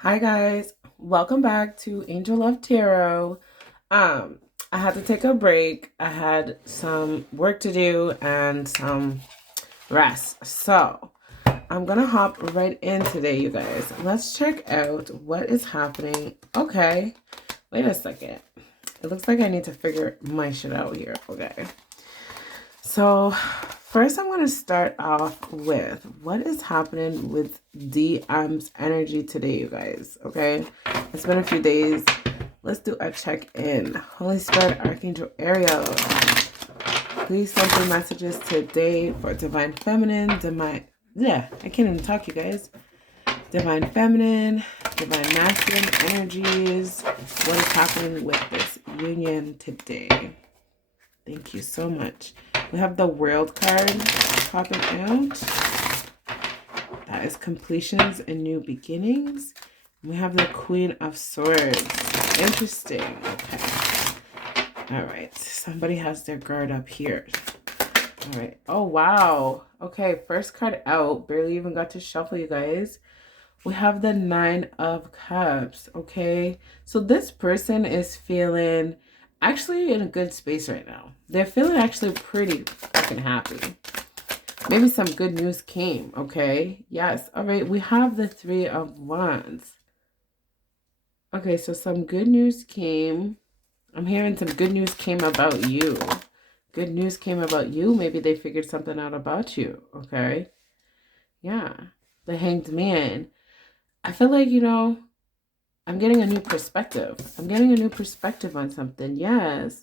Hi guys, welcome back to Angel of Tarot. Um, I had to take a break. I had some work to do and some rest. So, I'm gonna hop right in today, you guys. Let's check out what is happening. Okay, wait a second. It looks like I need to figure my shit out here. Okay. So, first I'm going to start off with what is happening with DM's energy today, you guys. Okay, it's been a few days. Let's do a check-in. Holy Spirit, Archangel Ariel, please send me messages today for Divine Feminine, I can't even talk, you guys. Divine Feminine, Divine Masculine energies. What is happening with this union today? Thank you so much. We have the World card popping out. That is completions and new beginnings. We have the Queen of Swords. Interesting. Okay. All right. Somebody has their guard up here. All right. Oh, wow. Okay. First card out. Barely even got to shuffle, you guys. We have the Nine of Cups. Okay. So this person is feeling actually in a good space right now. They're feeling actually pretty fucking happy. Maybe some good news came, okay? Yes. All right, we have the Three of Wands. Okay, so some good news came. I'm hearing some good news came about you. Good news came about you. Maybe they figured something out about you, okay? Yeah. The Hanged Man. I feel like, I'm getting a new perspective. I'm getting a new perspective on something. Yes.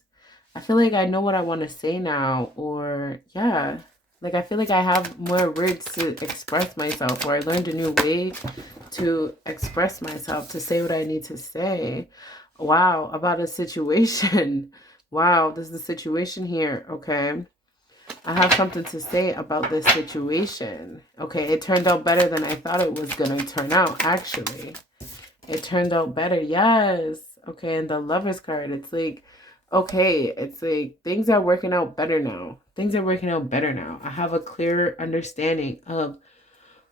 I feel like I know what I want to say now, or yeah. Like I feel like I have more words to express myself, or I learned a new way to express myself, to say what I need to say. Wow, about a situation. Wow, there's the situation here, okay? I have something to say about this situation. Okay, it turned out better than I thought it was gonna turn out, actually. It turned out better. Yes. Okay. And the Lovers card, it's like, okay, it's like things are working out better now. Things are working out better now. I have a clearer understanding of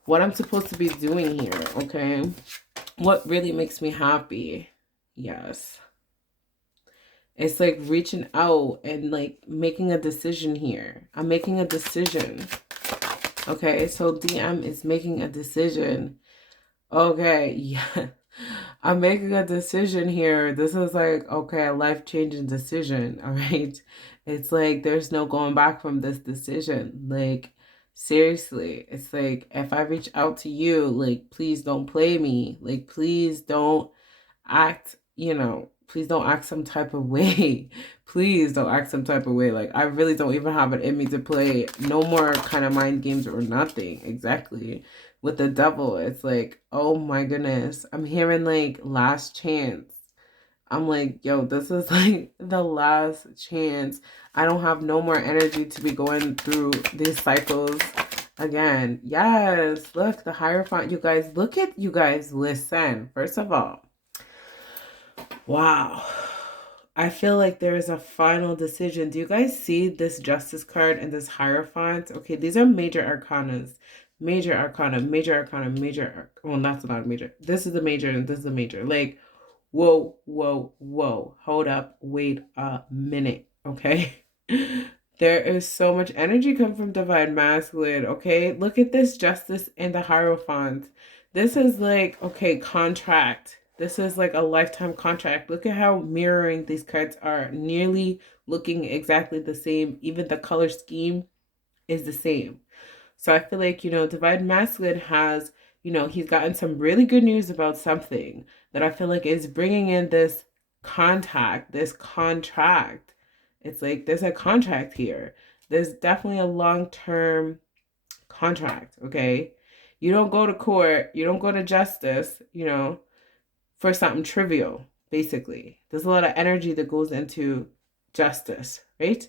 what I'm supposed to be doing here. Okay. What really makes me happy. Yes. It's like reaching out and like making a decision here. I'm making a decision. Okay. So DM is making a decision. Okay. Yeah. I'm making a decision here. This is like, okay, a life-changing decision, all right? It's like there's no going back from this decision. Like, seriously, it's like if I reach out to you, like, please don't play me. Like, please don't act, please don't act some type of way. Please don't act some type of way. Like, I really don't even have it in me to play no more kind of mind games or nothing. Exactly. With the devil, it's like, oh my goodness. I'm hearing like last chance. I'm like, yo, this is like the last chance. I don't have no more energy to be going through these cycles again. Yes, look, the Hierophant. You guys, look at you guys. Listen, first of all, wow. I feel like there is a final decision. Do you guys see this Justice card and this Hierophant? Okay, these are major arcanas. Major arcana, major arcana, well, that's not major. This is the major and this is the major. Like, whoa, whoa, whoa. Hold up. Wait a minute. Okay. There is so much energy come from Divine Masculine. Okay. Look at this Justice and the Hierophant. This is like, okay, contract. This is like a lifetime contract. Look at how mirroring these cards are. Nearly looking exactly the same. Even the color scheme is the same. So I feel like, Divine Masculine has, he's gotten some really good news about something that I feel like is bringing in this contact, this contract. It's like there's a contract here. There's definitely a long-term contract, okay? You don't go to court, you don't go to justice, for something trivial, basically. There's a lot of energy that goes into justice, right?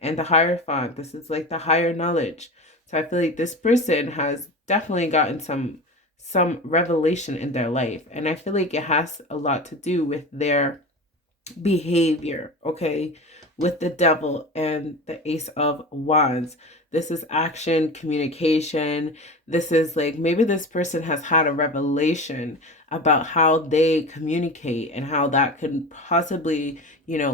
And the Hierophant, this is like the higher knowledge. So I feel like this person has definitely gotten some revelation in their life. And I feel like it has a lot to do with their behavior, okay, with the devil and the Ace of Wands. This is action, communication. This is like maybe this person has had a revelation about how they communicate and how that could possibly,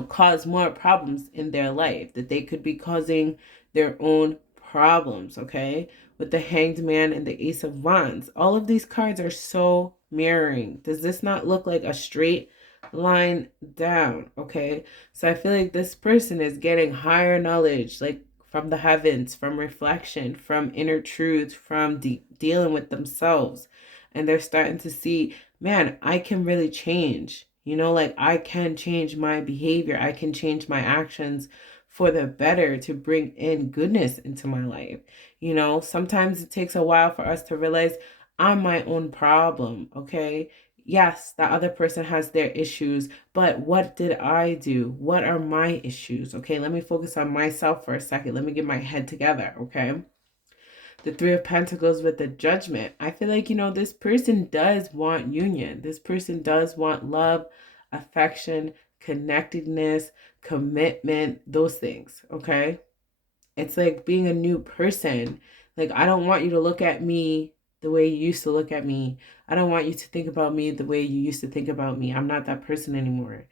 cause more problems in their life, that they could be causing their own problems, okay? With the Hanged Man and the Ace of Wands. All of these cards are so mirroring. Does this not look like a straight line down? Okay, so I feel like this person is getting higher knowledge, like from the heavens, from reflection, from inner truth, from dealing with themselves. And they're starting to see, man, I can really change. Like I can change my behavior. I can change my actions for the better to bring in goodness into my life. Sometimes it takes a while for us to realize I'm my own problem, okay? Yes, that other person has their issues, but what did I do? What are my issues? Okay, let me focus on myself for a second. Let me get my head together, okay? The Three of Pentacles with the Judgment. I feel like, this person does want union. This person does want love, affection, connectedness, commitment, those things, okay? It's like being a new person. Like, I don't want you to look at me the way you used to look at me. I don't want you to think about me the way you used to think about me. I'm not that person anymore.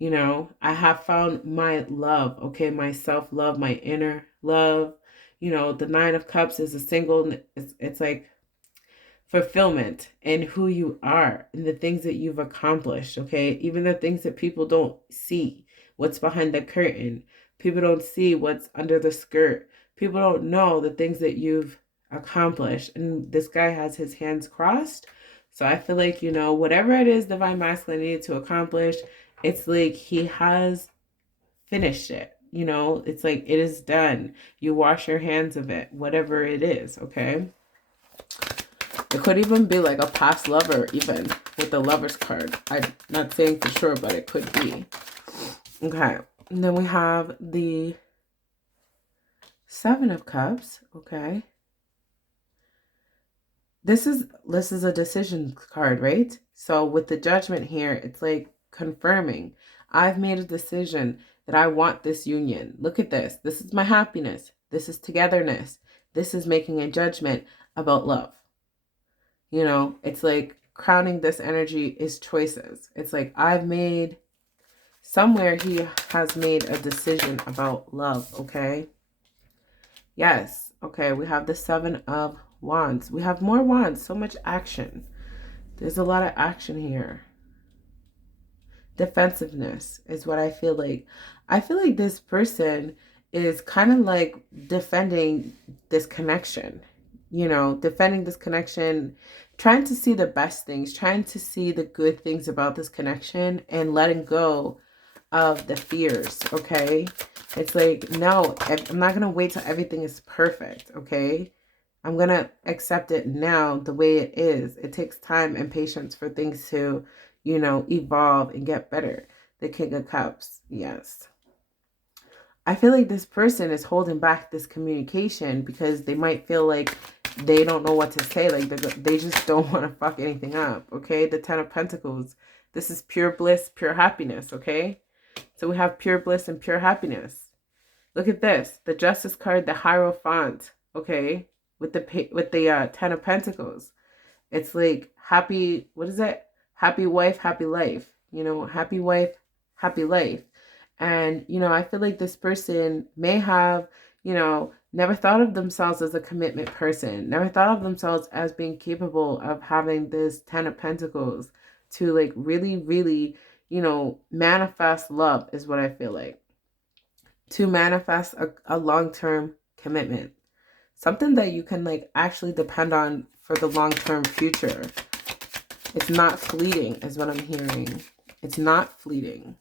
I have found my love, okay? My self-love, my inner love. The Nine of Cups is a single, it's like fulfillment in who you are and the things that you've accomplished, okay? Even the things that people don't see, what's behind the curtain. People don't see what's under the skirt. People don't know the things that you've accomplished. And this guy has his hands crossed. So I feel like, whatever it is Divine Masculine needed to accomplish, it's like he has finished it. It's like it is done. You wash your hands of it, whatever it is, okay? It could even be like a past lover, even with the Lover's card. I'm not saying for sure, but it could be. Okay. And then we have the Seven of Cups. Okay. This is a decision card, right? So with the Judgment here, it's like confirming. I've made a decision that I want this union. Look at this. This is my happiness. This is togetherness. This is making a judgment about love. It's like crowning this energy is choices. It's like somewhere he has made a decision about love, okay? Yes, okay, we have the Seven of Wands. We have more wands, so much action. There's a lot of action here. Defensiveness is what I feel like. I feel like this person is kind of like defending this connection. Defending this connection, trying to see the best things, trying to see the good things about this connection and letting go of the fears, okay? It's like, no, I'm not going to wait till everything is perfect, okay? I'm going to accept it now the way it is. It takes time and patience for things to, evolve and get better. The King of Cups, yes. I feel like this person is holding back this communication because they might feel like they don't know what to say. Like they just don't want to fuck anything up, okay? The Ten of Pentacles. This is pure bliss, pure happiness, okay? So we have pure bliss and pure happiness. Look at this. The Justice card, the Hierophant, okay? With the Ten of Pentacles. It's like happy, what is it? Happy wife, happy life. Happy wife, happy life. And, I feel like this person may have, never thought of themselves as a commitment person, never thought of themselves as being capable of having this Ten of Pentacles to like really, really, manifest love is what I feel like. To manifest a long-term commitment. Something that you can like actually depend on for the long-term future. It's not fleeting is what I'm hearing. It's not fleeting.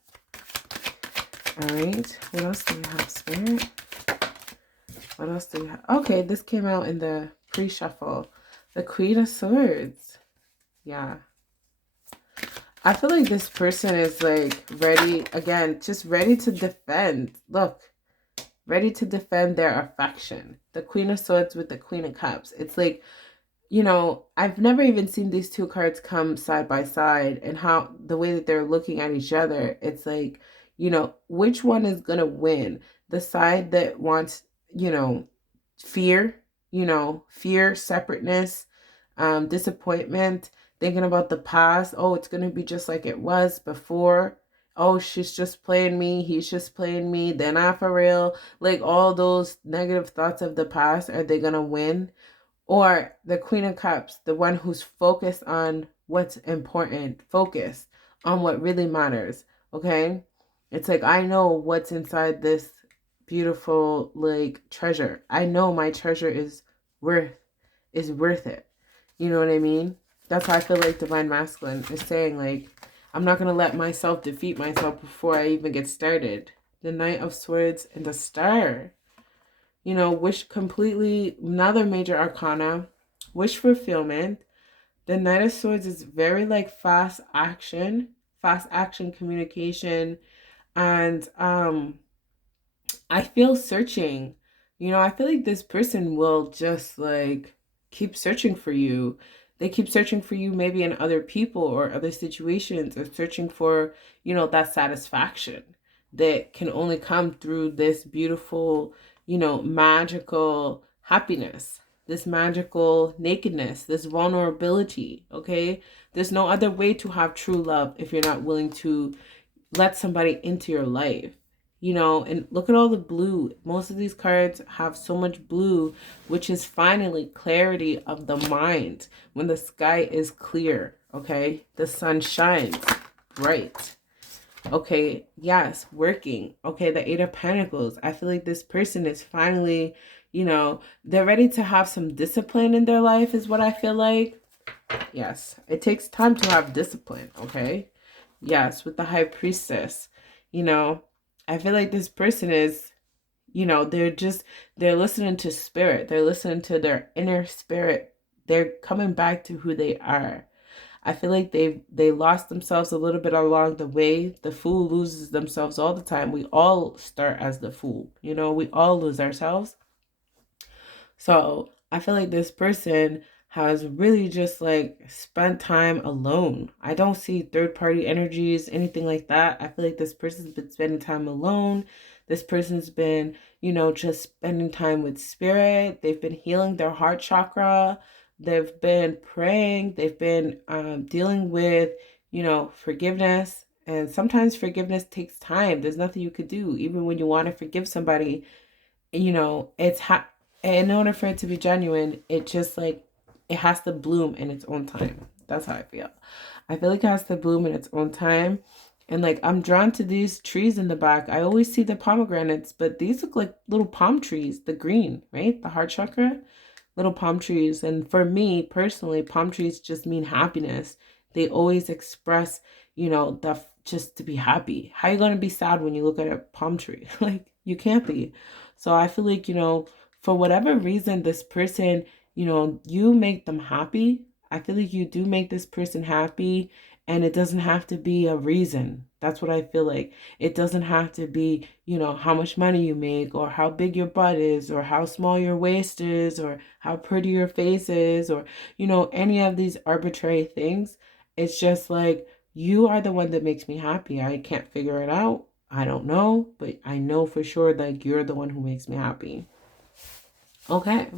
All right, what else do we have, Spirit? What else do we have? Okay, this came out in the pre-shuffle. The Queen of Swords. Yeah. I feel like this person is like ready, again, just ready to defend. Look, ready to defend their affection. The Queen of Swords with the Queen of Cups. It's like, I've never even seen these two cards come side by side and how the way that they're looking at each other. It's like, which one is going to win? The side that wants, fear, fear, separateness, disappointment, thinking about the past. Oh, it's going to be just like it was before. Oh, she's just playing me. He's just playing me. They're not for real. Like all those negative thoughts of the past, are they going to win? Or the Queen of Cups, the one who's focused on what's important, focused on what really matters. Okay? It's like, I know what's inside this beautiful like treasure. I know my treasure worth worth it. You know what I mean? That's how I feel like Divine Masculine is saying, like, I'm not gonna let myself defeat myself before I even get started. The Knight of Swords and the Star. You know, wish completely, another major arcana, wish fulfillment. The Knight of Swords is very like fast action communication, and I feel searching. You know, I feel like this person will just like keep searching for you. They keep searching for you maybe in other people or other situations, or searching for, you know, that satisfaction that can only come through this beautiful, you know, magical happiness, this magical nakedness, this vulnerability, okay? There's no other way to have true love if you're not willing to let somebody into your life. You know, and look at all the blue. Most of these cards have so much blue, which is finally clarity of the mind. When the sky is clear, okay? The sun shines bright. Okay, yes, working. Okay, the Eight of Pentacles. I feel like this person is finally, you know, they're ready to have some discipline in their life is what I feel like. Yes, it takes time to have discipline, okay? Yes, with the High Priestess, you know, I feel like this person is, you know, they're listening to spirit. They're listening to their inner spirit. They're coming back to who they are. I feel like they lost themselves a little bit along the way. The fool loses themselves all the time. We all start as the fool. You know, we all lose ourselves. So I feel like this person has really just like spent time alone. I don't see third party energies, anything like that. I feel like this person's been spending time alone. This person's been, you know, just spending time with spirit. They've been healing their heart chakra. They've been praying. They've been dealing with, you know, forgiveness. And sometimes forgiveness takes time. There's nothing you could do. Even when you want to forgive somebody, you know, in order for it to be genuine, it just like, it has to bloom in its own time. That's how I feel. I feel like it has to bloom in its own time. And like, I'm drawn to these trees in the back. I always see the pomegranates, but these look like little palm trees, the green, right? The heart chakra, little palm trees. And for me personally, palm trees just mean happiness. They always express, you know, just to be happy. How are you going to be sad when you look at a palm tree? Like, you can't be. So I feel like, you know, for whatever reason, this person, you know, you make them happy. I feel like you do make this person happy, and it doesn't have to be a reason. That's what I feel like. It doesn't have to be, you know, how much money you make, or how big your butt is, or how small your waist is, or how pretty your face is, or, you know, any of these arbitrary things. It's just like, you are the one that makes me happy. I can't figure it out. I don't know, but I know for sure like you're the one who makes me happy. Okay.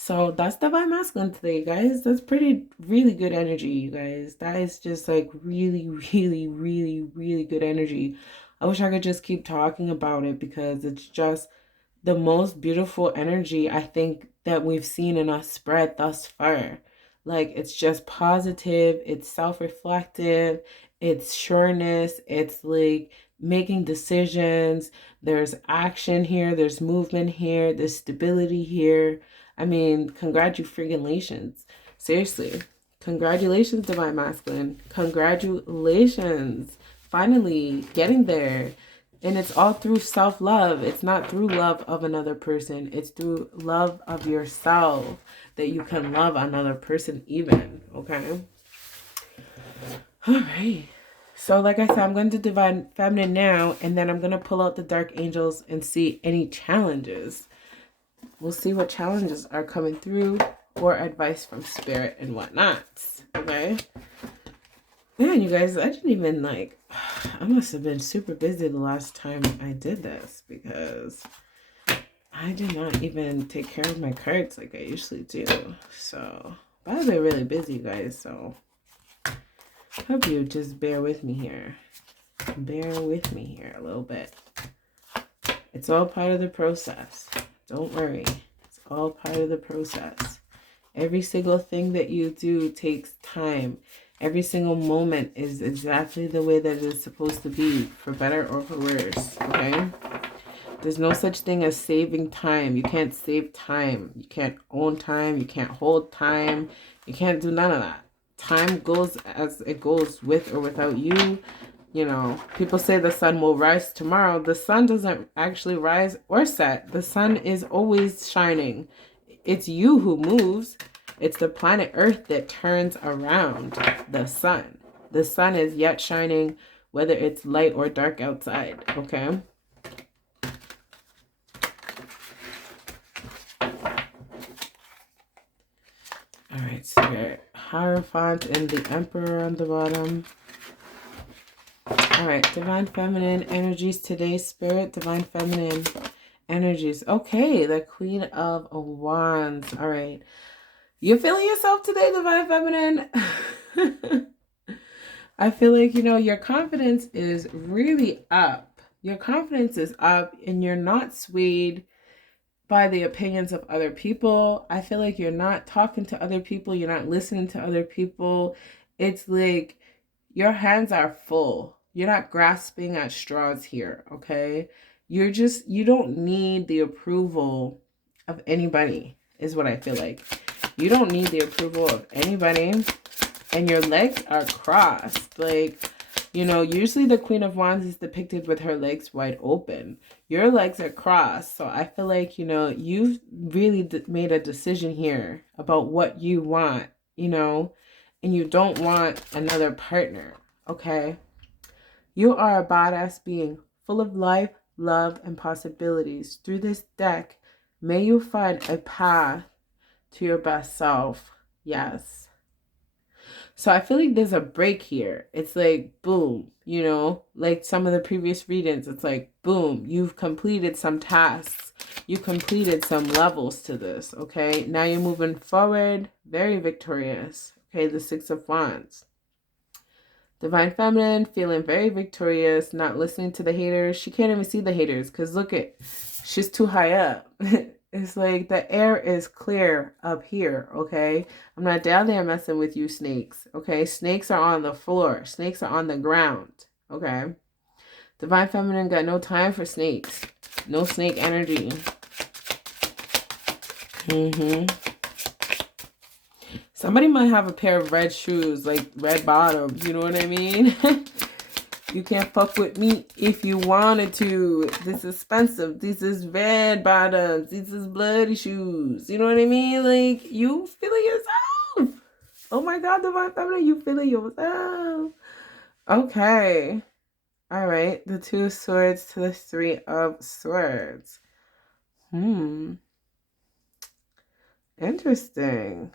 So that's Divine Masculine today, guys. That's really good energy, you guys. That is just like really, really, really, really good energy. I wish I could just keep talking about it because it's just the most beautiful energy I think that we've seen in us spread thus far. Like, it's just positive, it's self-reflective, it's sureness, it's like making decisions. There's action here, there's movement here, there's stability here. I mean, congratulations. Seriously. Congratulations, Divine Masculine. Congratulations. Finally getting there. And it's all through self-love. It's not through love of another person. It's through love of yourself that you can love another person even. Okay? All right. So like I said, I'm going to Divine Feminine now, and then I'm going to pull out the Dark Angels and see any challenges. We'll see what challenges are coming through, or advice from Spirit and whatnot. Okay? Man, you guys, I didn't even like, I must have been super busy the last time I did this, because I did not even take care of my cards like I usually do. So, but I've been really busy, guys. So, Hope you just bear with me here. Bear with me here a little bit. It's all part of the process. Don't worry. It's all part of the process. Every single thing that you do takes time. Every single moment is exactly the way that it's supposed to be, for better or for worse, okay? There's no such thing as saving time. You can't save time. You can't own time. You can't hold time. You can't do none of that. Time goes as it goes, with or without you. You know, people say the sun will rise tomorrow. The sun doesn't actually rise or set. The sun is always shining. It's you who moves. It's the planet Earth that turns around the sun. The sun is yet shining, whether it's light or dark outside, okay? All right, Spirit. Hierophant and the Emperor on the bottom. All right, Divine Feminine energies today, Spirit. Divine Feminine energies. Okay, the Queen of Wands. All right. You feeling yourself today, Divine Feminine? I feel like, you know, your confidence is really up. Your confidence is up and you're not swayed by the opinions of other people. I feel like you're not talking to other people. You're not listening to other people. It's like your hands are full. You're not grasping at straws here, okay? You don't need the approval of anybody, is what I feel like. You don't need the approval of anybody. And your legs are crossed. Like, you know, usually the Queen of Wands is depicted with her legs wide open. Your legs are crossed. So I feel like, you know, you've really made a decision here about what you want, you know, and you don't want another partner, okay? You are a badass being full of life, love, and possibilities. Through this deck, may you find a path to your best self. Yes. So I feel like there's a break here. It's like, boom, you know, like some of the previous readings, it's like, boom, you've completed some tasks. You completed some levels to this, okay? Now you're moving forward, very victorious. Okay, the Six of Wands. Divine Feminine, feeling very victorious, not listening to the haters. She can't even see the haters because look at, she's too high up. It's like the air is clear up here, okay? I'm not down there messing with you snakes, okay? Snakes are on the floor. Snakes are on the ground, okay? Divine Feminine got no time for snakes. No snake energy. Somebody might have a pair of red shoes, like red bottoms, you know what I mean? You can't fuck with me if you wanted to. This is expensive. This is red bottoms. This is bloody shoes. You know what I mean? Like, you feeling yourself. Oh my God, Divine Feminine, you feeling yourself. Okay. All right. The Two of Swords to the Three of Swords. Interesting.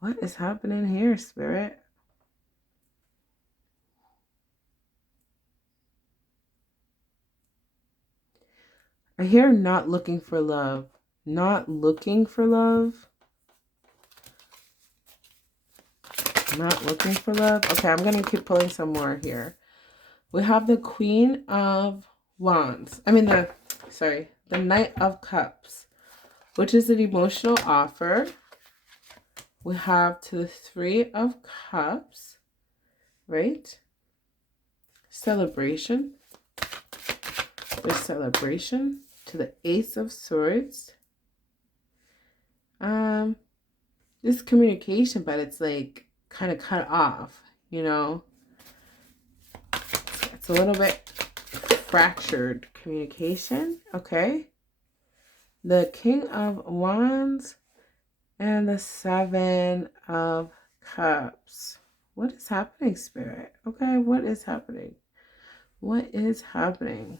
What is happening here, Spirit? I hear not looking for love. Not looking for love. Not looking for love. Okay, I'm going to keep pulling some more here. We have the Queen of Wands. The Knight of Cups, which is an emotional offer. We have to the Three of Cups, right? Celebration. There's celebration to the Ace of Swords. This communication, but it's like kind of cut off, you know. It's a little bit fractured communication, okay? The King of Wands and the Seven of Cups. What is happening, Spirit? Okay, what is happening? What is happening?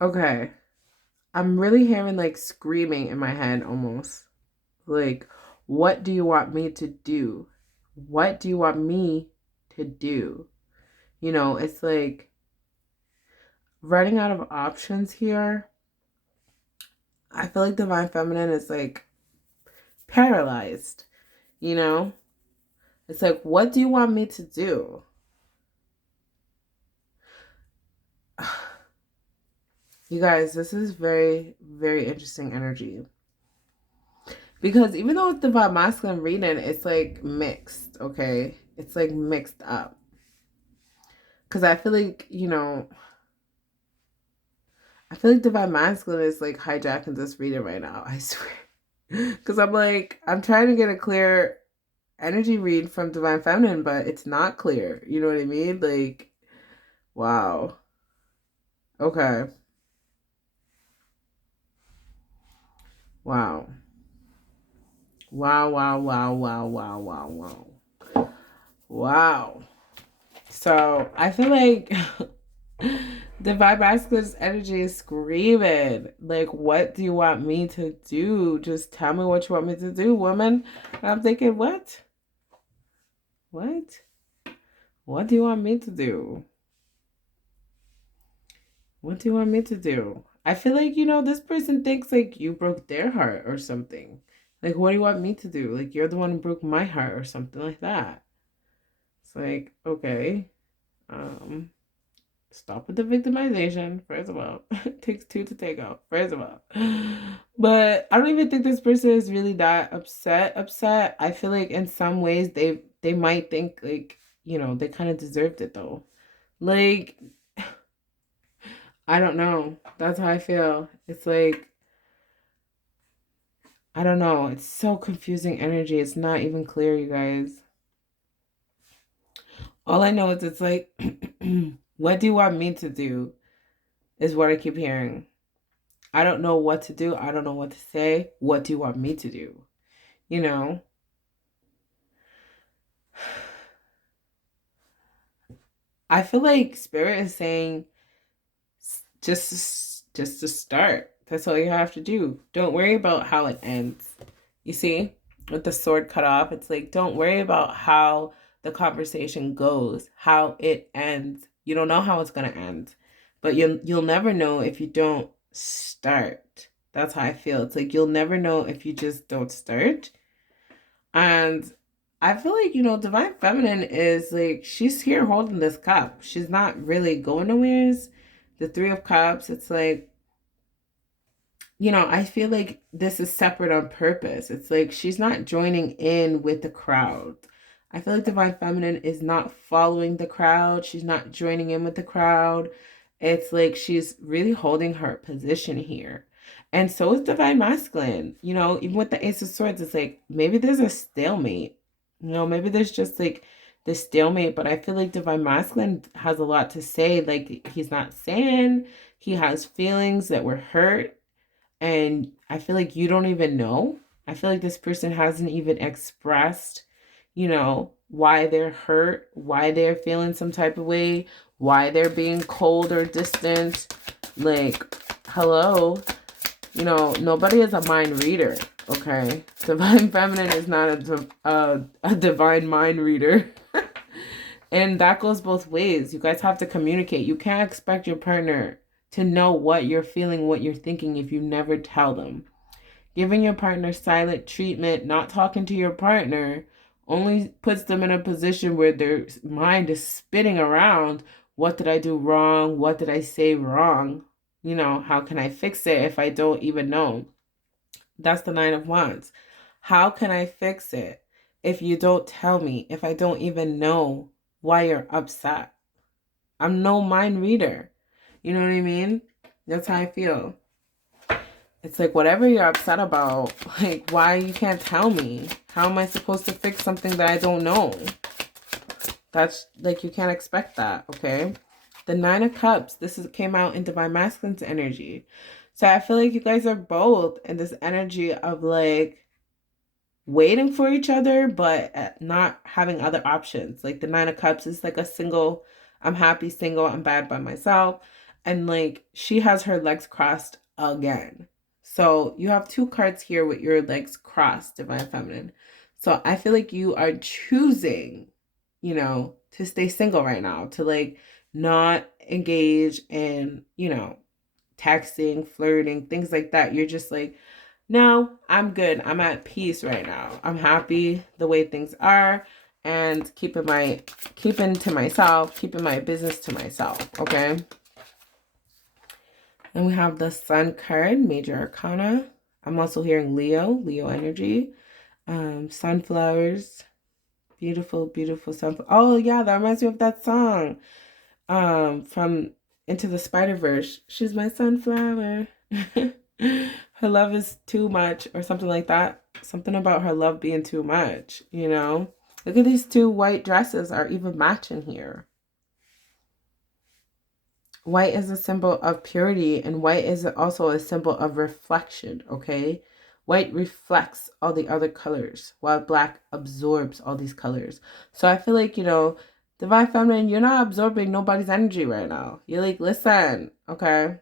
Okay. I'm really hearing like screaming in my head almost. Like, what do you want me to do? What do you want me to do? It's like running out of options here. I feel like Divine Feminine is like paralyzed, you know? It's like, what do you want me to do? You guys, this is very, very interesting energy. Because even though it's Divine Masculine reading, it's like mixed, okay? It's like mixed up. Because I feel like Divine Masculine is like hijacking this reading right now, I swear. Because I'm trying to get a clear energy read from Divine Feminine, but it's not clear. You know what I mean? Like, wow. Okay. Wow. Wow, wow, wow, wow, wow, wow, wow. Wow. So I feel like Divine Masculine's energy is screaming. Like, what do you want me to do? Just tell me what you want me to do, woman. And I'm thinking, what? What? What do you want me to do? What do you want me to do? I feel like, this person thinks like you broke their heart or something. Like, what do you want me to do? Like, you're the one who broke my heart or something like that. It's like, okay. Um, Stop with the victimization, first of all. It takes two to tango, first of all. But I don't even think this person is really that upset. I feel like in some ways they might think like, they kind of deserved it though. Like, I don't know. That's how I feel. It's like, I don't know. It's so confusing energy. It's not even clear, you guys. All I know is it's like, what do you want me to do? Is what I keep hearing. I don't know what to do. I don't know what to say. What do you want me to do? You know? I feel like Spirit is saying just to start. That's all you have to do. Don't worry about how it ends. You see? With the sword cut off, it's like don't worry about how the conversation goes, how it ends. You don't know how it's going to end. But you'll never know if you don't start. That's how I feel. It's like you'll never know if you just don't start. And I feel like, Divine Feminine is like, she's here holding this cup. She's not really going nowheres. The Three of Cups, it's like, I feel like this is separate on purpose. It's like she's not joining in with the crowd. I feel like Divine Feminine is not following the crowd. She's not joining in with the crowd. It's like she's really holding her position here. And so is Divine Masculine. Even with the Ace of Swords, it's like maybe there's a stalemate. Maybe there's just like the stalemate, but I feel like Divine Masculine has a lot to say. Like he's not saying he has feelings that were hurt and I feel like you don't even know. I feel like this person hasn't even expressed, why they're hurt, why they're feeling some type of way, why they're being cold or distant. Like, hello, nobody is a mind reader, okay? Divine Feminine is not a divine mind reader. And that goes both ways. You guys have to communicate. You can't expect your partner to know what you're feeling, what you're thinking if you never tell them. Giving your partner silent treatment, not talking to your partner, only puts them in a position where their mind is spinning around. What did I do wrong? What did I say wrong? How can I fix it if I don't even know? That's the Nine of Wands. How can I fix it if you don't tell me, if I don't even know why you're upset? I'm no mind reader. You know what I mean? That's how I feel. It's like whatever you're upset about, like why you can't tell me? How am I supposed to fix something that I don't know? That's like you can't expect that, okay? The Nine of Cups, came out in Divine Masculine's energy. So I feel like you guys are both in this energy of like waiting for each other, but not having other options. Like the Nine of Cups is like a single, I'm happy single, I'm bad by myself. and like she has her legs crossed again. So you have two cards here with your legs crossed, Divine Feminine. So I feel like you are choosing, you know, to stay single right now, to like not engage in, you know, texting, flirting, things like that. You're just like, no, I'm good. I'm at peace right now. I'm happy the way things are, and keeping to myself, keeping my business to myself, okay? And we have the Sun card, Major Arcana. I'm also hearing Leo energy. Sunflowers. Beautiful, beautiful sunflower. Oh yeah, that reminds me of that song. From Into the Spider-Verse. She's my sunflower. Her love is too much, or something like that. Something about her love being too much, you know? Look at these two white dresses are even matching here. White is a symbol of purity, and white is also a symbol of reflection, okay? White reflects all the other colors, while black absorbs all these colors. So I feel like, you know, Divine Feminine, you're not absorbing nobody's energy right now. You're like, listen, okay?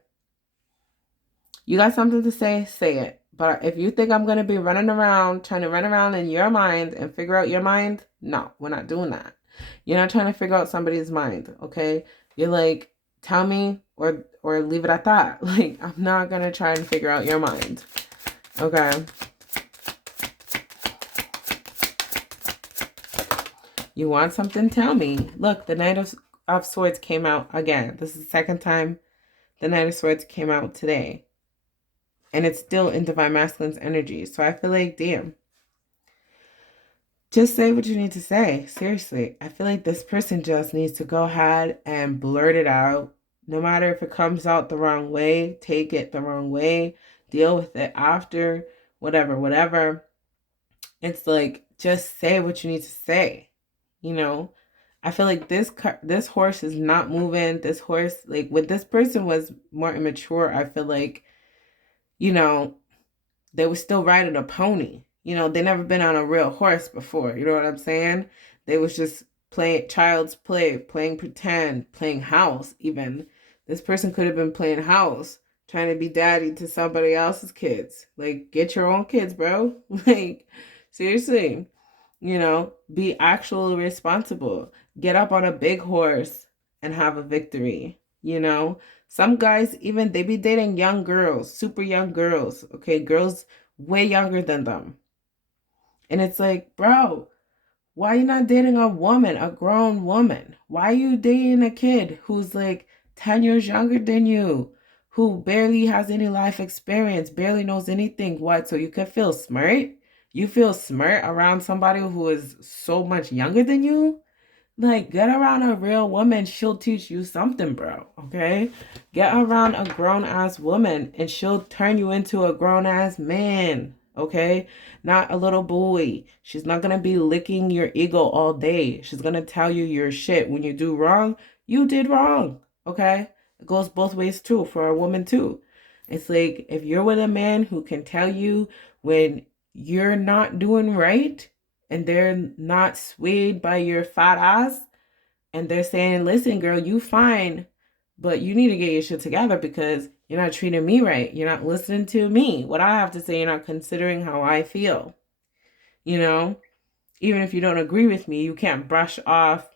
You got something to say it. But if you think I'm going to be running around, trying to run around in your mind and figure out your mind, no, we're not doing that. You're not trying to figure out somebody's mind, okay? You're like, tell me or leave it at that. Like, I'm not going to try and figure out your mind, okay? You want something? Tell me. Look, the Knight of Swords came out again. This is the second time the Knight of Swords came out today. And it's still in Divine Masculine's energy. So I feel like, damn. Just say what you need to say. Seriously. I feel like this person just needs to go ahead and blurt it out. No matter if it comes out the wrong way, take it the wrong way, deal with it after, whatever. It's like, just say what you need to say. You know? I feel like this horse is not moving. This horse, like, when this person was more immature, I feel like, you know, they were still riding a pony. You know, they never been on a real horse before. You know what I'm saying? They was just playing child's play, playing pretend, playing house even. This person could have been playing house, trying to be daddy to somebody else's kids. Like, get your own kids, bro. Like, seriously. You know, be actually responsible. Get up on a big horse and have a victory, you know? Some guys, even, they be dating young girls, super young girls, okay? Girls way younger than them. And it's like, bro, why are you not dating a woman, a grown woman? Why are you dating a kid who's like 10 years younger than you, who barely has any life experience, barely knows anything? What? So you can feel smart? You feel smart around somebody who is so much younger than you? Like, get around a real woman. She'll teach you something, bro. Okay? Get around a grown-ass woman and she'll turn you into a grown-ass man. Okay? Not a little boy. She's not going to be licking your ego all day. She's going to tell you your shit. When you do wrong, you did wrong. Okay? It goes both ways too, for a woman too. It's like, if you're with a man who can tell you when you're not doing right, and they're not swayed by your fat ass, and they're saying, listen, girl, you fine, but you need to get your shit together because you're not treating me right. You're not listening to me. What I have to say, you're not considering how I feel. You know, even if you don't agree with me, you can't brush off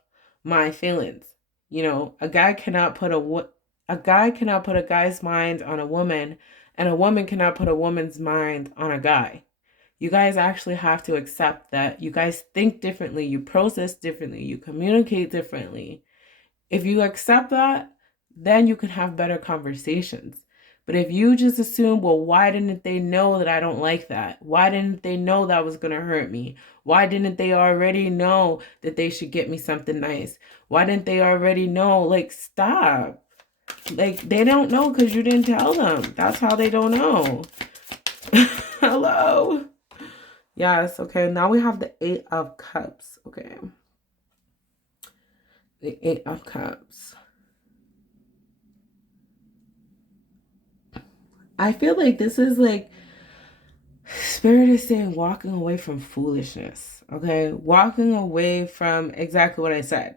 my feelings. You know, a guy cannot put a guy's mind on a woman, and a woman cannot put a woman's mind on a guy. You guys actually have to accept that you guys think differently, you process differently, you communicate differently. If you accept that, then you can have better conversations. But if you just assume, well, why didn't they know that I don't like that? Why didn't they know that was going to hurt me? Why didn't they already know that they should get me something nice? Why didn't they already know? Like, stop. Like, they don't know because you didn't tell them. That's how they don't know. Hello. Yes, okay. Now we have the Eight of Cups. Okay. The Eight of Cups. I feel like this is like, Spirit is saying walking away from foolishness. Okay. Walking away from exactly what I said.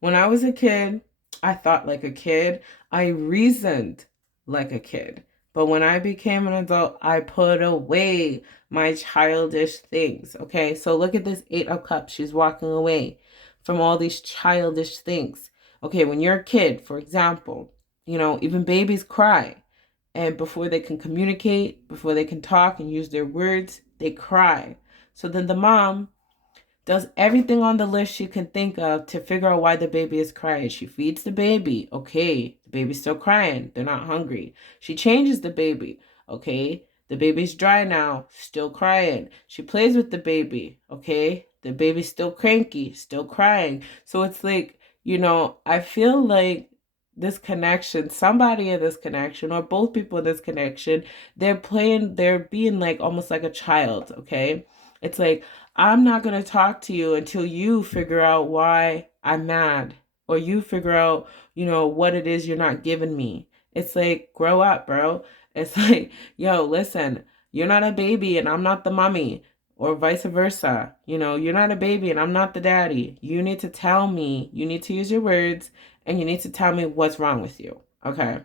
When I was a kid, I thought like a kid. I reasoned like a kid. But when I became an adult, I put away my childish things. Okay, so look at this Eight of Cups. She's walking away from all these childish things. Okay, when you're a kid, for example, even babies cry. And before they can communicate, before they can talk and use their words, they cry. So then the mom does everything on the list she can think of to figure out why the baby is crying. She feeds the baby. Okay, the baby's still crying. They're not hungry. She changes the baby. Okay, the baby's dry now, still crying. She plays with the baby. Okay, the baby's still cranky, still crying. So it's like, I feel like this connection, somebody in this connection, or both people in this connection, they're being like almost like a child. Okay, it's like, I'm not going to talk to you until you figure out why I'm mad, or you figure out, what it is you're not giving me. It's like, grow up, bro. It's like, yo, listen, you're not a baby and I'm not the mommy, or vice versa. You're not a baby and I'm not the daddy. You need to tell me, you need to use your words, and you need to tell me what's wrong with you. Okay.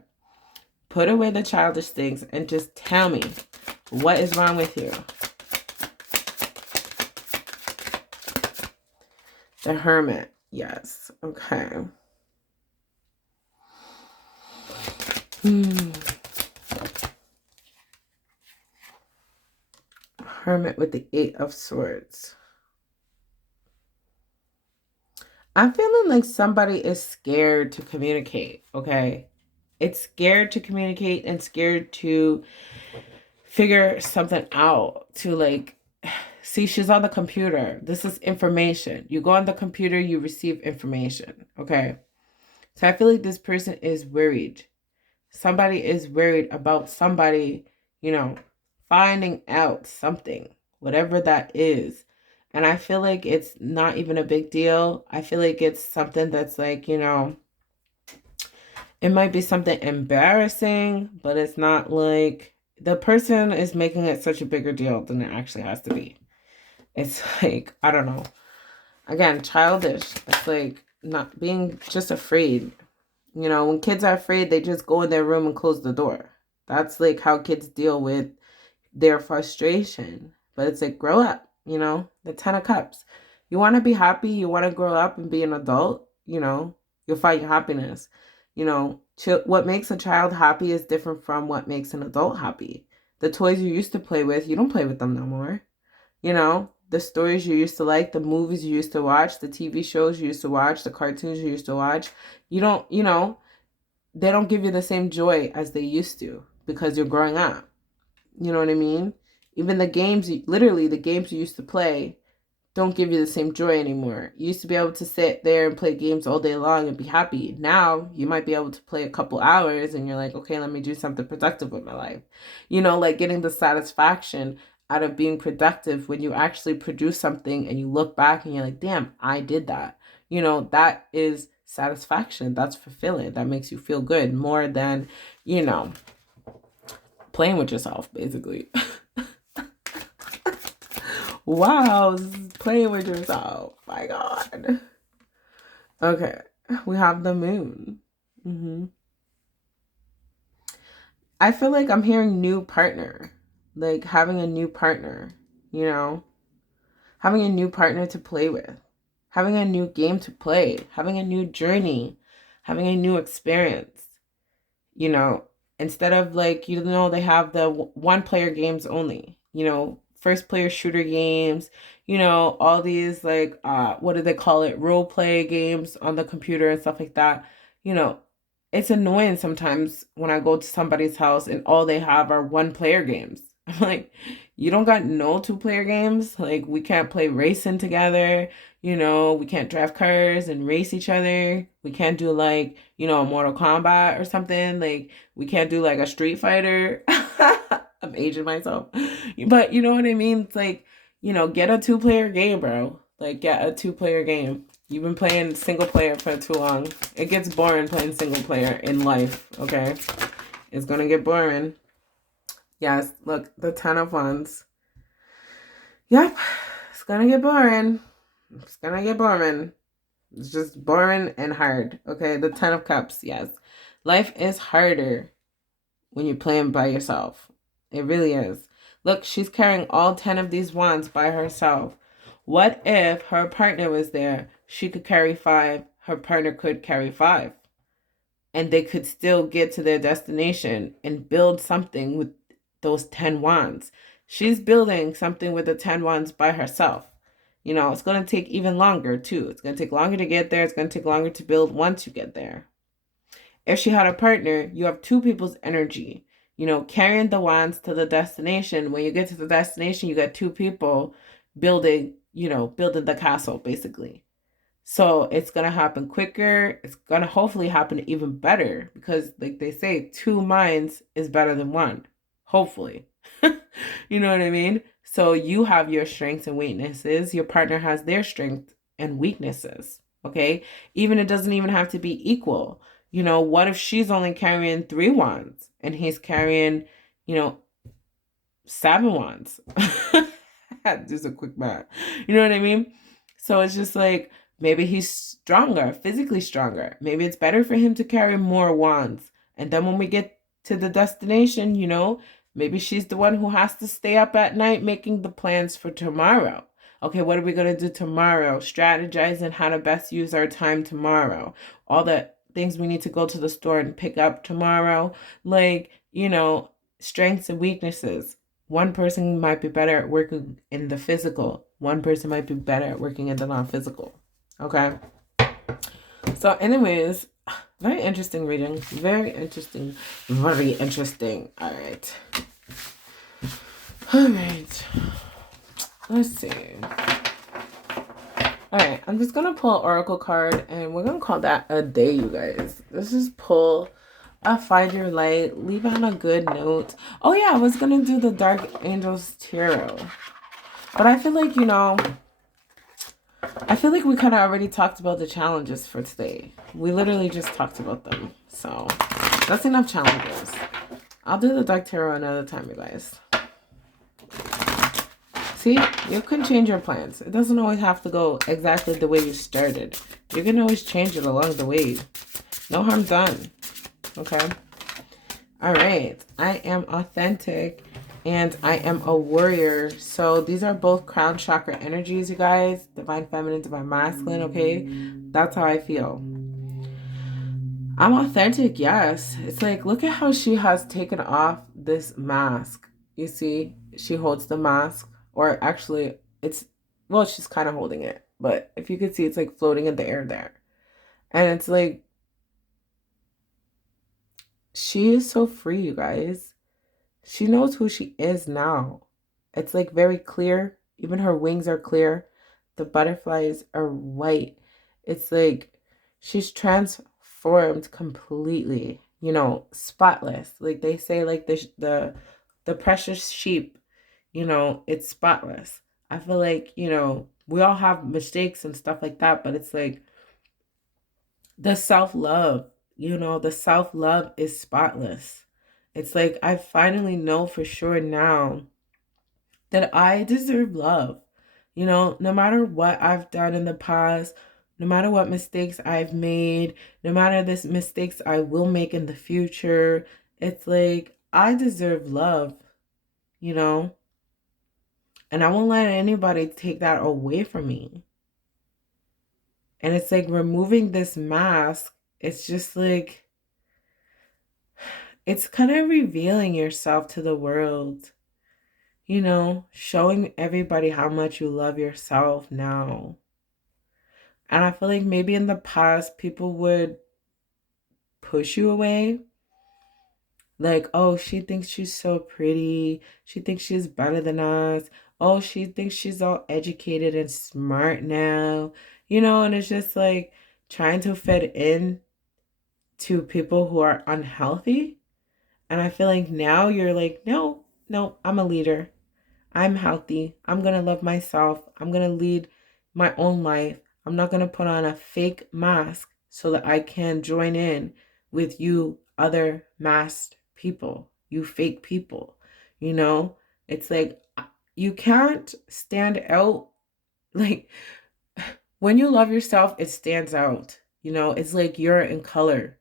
Put away the childish things and just tell me what is wrong with you. The Hermit. Yes. Okay. Hermit with the Eight of Swords. I'm feeling like somebody is scared to communicate. Okay. It's scared to communicate and scared to figure something out, to like, see, she's on the computer. This is information. You go on the computer, you receive information. Okay. So I feel like this person is worried. Somebody is worried about somebody, finding out something, whatever that is. And I feel like it's not even a big deal. I feel like it's something that's like, it might be something embarrassing, but it's not like the person is making it such a bigger deal than it actually has to be. It's like, I don't know. Again, childish. It's like not being just afraid. When kids are afraid, they just go in their room and close the door. That's like how kids deal with their frustration. But it's like, grow up, the Ten of Cups. You want to be happy. You want to grow up and be an adult, you'll find your happiness. What makes a child happy is different from what makes an adult happy. The toys you used to play with, you don't play with them no more. The stories you used to like, the movies you used to watch, the TV shows you used to watch, the cartoons you used to watch, they don't give you the same joy as they used to because you're growing up. You know what I mean? Even literally the games you used to play don't give you the same joy anymore. You used to be able to sit there and play games all day long and be happy. Now you might be able to play a couple hours and you're like, okay, let me do something productive with my life. Like getting the satisfaction out of being productive when you actually produce something and you look back and you're like, damn, I did that. That is satisfaction. That's fulfilling. That makes you feel good more than, playing with yourself, basically. Wow, playing with yourself. My God. Okay, we have the Moon. I feel like I'm hearing new partner, like having a new partner, having a new partner to play with, having a new game to play, having a new journey, having a new experience, instead of like, they have the one player games only, first player shooter games, all these like, what do they call it? Role play games on the computer and stuff like that. It's annoying sometimes when I go to somebody's house and all they have are one player games. I'm like, you don't got no two player games? Like, we can't play racing together. We can't drive cars and race each other. We can't do like, a Mortal Kombat or something. Like, we can't do like a Street Fighter. I'm aging myself. But you know what I mean? It's like, get a two-player game, bro. Like, get a two-player game. You've been playing single player for too long. It gets boring playing single player in life, okay? It's gonna get boring. Yes, look, the Ten of Wands. Yep, it's gonna get boring. It's gonna get boring. It's just boring and hard, okay? The Ten of Cups, yes. Life is harder when you're playing by yourself. It really is. Look, she's carrying all 10 of these wands by herself. What if her partner was there? She could carry 5. Her partner could carry 5. And they could still get to their destination and build something with those 10 wands. She's building something with the 10 wands by herself. You know, it's going to take even longer too. It's going to take longer to get there. It's going to take longer to build once you get there. If she had a partner, you have 2 people's energy, you know, carrying the wands to the destination. When you get to the destination, you got 2 people building, you know, building the castle basically. So it's going to happen quicker. It's going to hopefully happen even better because, like they say, 2 minds is better than 1. Hopefully. You know what I mean? So you have your strengths and weaknesses. Your partner has their strengths and weaknesses. Okay? Even it doesn't even have to be equal. You know, what if she's only carrying 3 wands and he's carrying, you know, 7 wands? Just a quick math. You know what I mean? So it's just like, maybe he's stronger, physically stronger. Maybe it's better for him to carry more wands. And then when we get to the destination, you know, maybe she's the one who has to stay up at night making the plans for tomorrow. Okay, what are we going to do tomorrow? Strategizing how to best use our time tomorrow. All the things we need to go to the store and pick up tomorrow. Like, you know, strengths and weaknesses. One person might be better at working in the physical. One person might be better at working in the non-physical. Okay. So anyways, very interesting reading. Very interesting. Very interesting. All right. All right. Let's see. All right. I'm just going to pull an oracle card and we're going to call that a day, you guys. Let's just pull a Find Your Light. Leave on a good note. Oh, yeah. I was going to do the Dark Angels Tarot. But I feel like, you know, we kind of already talked about the challenges for today. We literally just talked about them. So that's enough challenges. I'll do the Dark Tarot another time, you guys. See, you can change your plans. It doesn't always have to go exactly the way you started. You can always change it along the way. No harm done. Okay? All right. I am authentic. And I am a warrior. So these are both crown chakra energies, you guys. Divine feminine, divine masculine, okay? That's how I feel. I'm authentic, yes. It's like, look at how she has taken off this mask. You see, she holds the mask. Or actually, it's, well, she's kind of holding it. But if you could see, it's like floating in the air there. And it's like, she is so free, you guys. She knows who she is now. It's like very clear. Even her wings are clear. The butterflies are white. It's like she's transformed completely. You know, spotless. Like they say, like the precious sheep. You know, it's spotless. I feel like, you know, we all have mistakes and stuff like that, but it's like the self-love. You know, the self-love is spotless. It's like I finally know for sure now that I deserve love. You know, no matter what I've done in the past, no matter what mistakes I've made, no matter the mistakes I will make in the future, it's like I deserve love, you know? And I won't let anybody take that away from me. And it's like removing this mask, it's just like, it's kind of revealing yourself to the world. You know, showing everybody how much you love yourself now. And I feel like maybe in the past, people would push you away. Like, oh, she thinks she's so pretty. She thinks she's better than us. Oh, she thinks she's all educated and smart now. You know, and it's just like trying to fit in to people who are unhealthy. And I feel like now you're like, no, I'm a leader. I'm healthy. I'm going to love myself. I'm going to lead my own life. I'm not going to put on a fake mask so that I can join in with you other masked people, you fake people. You know, it's like you can't stand out. Like when you love yourself, it stands out. You know, it's like you're in color.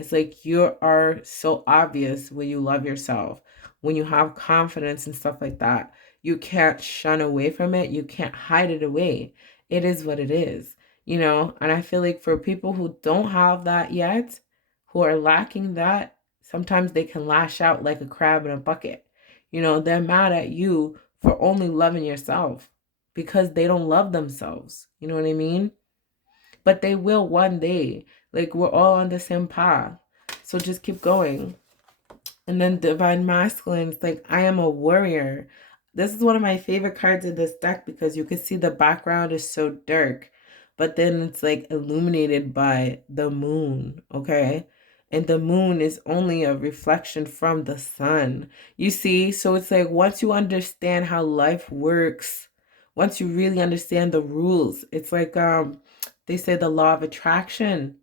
It's like you are so obvious when you love yourself, when you have confidence and stuff like that. You can't shun away from it. You can't hide it away. It is what it is, And I feel like for people who don't have that yet, who are lacking that, sometimes they can lash out like a crab in a bucket. They're mad at you for only loving yourself because they don't love themselves. You know what I mean? But they will one day. Like, we're all on the same path. So just keep going. And then Divine Masculine, it's like, I am a warrior. This is one of my favorite cards in this deck because you can see the background is so dark, but then it's like illuminated by the moon, okay? And the moon is only a reflection from the sun. You see? So it's like once you understand how life works, once you really understand the rules, it's like they say the law of attraction.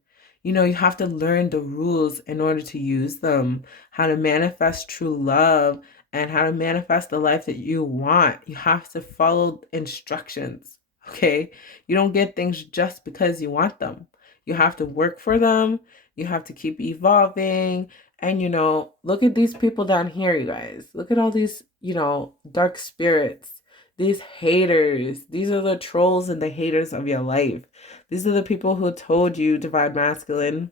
You have to learn the rules in order to use them, how to manifest true love, and how to manifest the life that you want. You have to follow instructions, okay? You don't get things just because you want them. You have to work for them. You have to keep evolving. And, look at these people down here, you guys. Look at all these, dark spirits, these haters. These are the trolls and the haters of your life. These are the people who told you, Divine Masculine,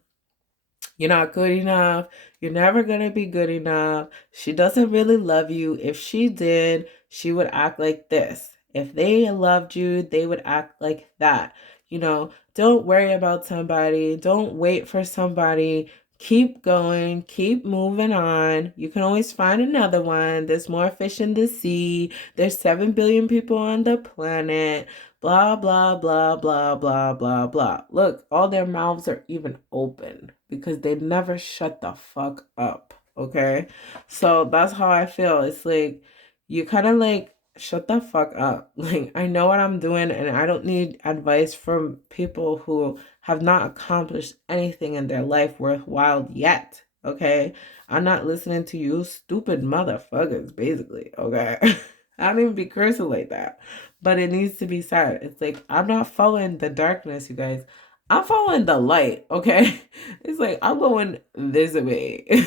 you're not good enough. You're never going to be good enough. She doesn't really love you. If she did, she would act like this. If they loved you, they would act like that. Don't worry about somebody. Don't wait for somebody. Keep going. Keep moving on. You can always find another one. There's more fish in the sea. There's 7 billion people on the planet. Blah, blah, blah, blah, blah, blah, blah. Look, all their mouths are even open because they never shut the fuck up. Okay? So that's how I feel. It's like you kind of like shut the fuck up. Like, I know what I'm doing and I don't need advice from people who have not accomplished anything in their life worthwhile yet. Okay? I'm not listening to you stupid motherfuckers, basically. Okay? I don't even be cursing like that. But it needs to be said. It's like, I'm not following the darkness, you guys. I'm following the light, okay? It's like, I'm going this way.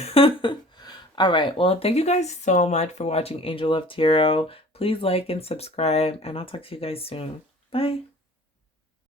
All right. Well, thank you guys so much for watching Angel of Tarot. Please like and subscribe, and I'll talk to you guys soon. Bye.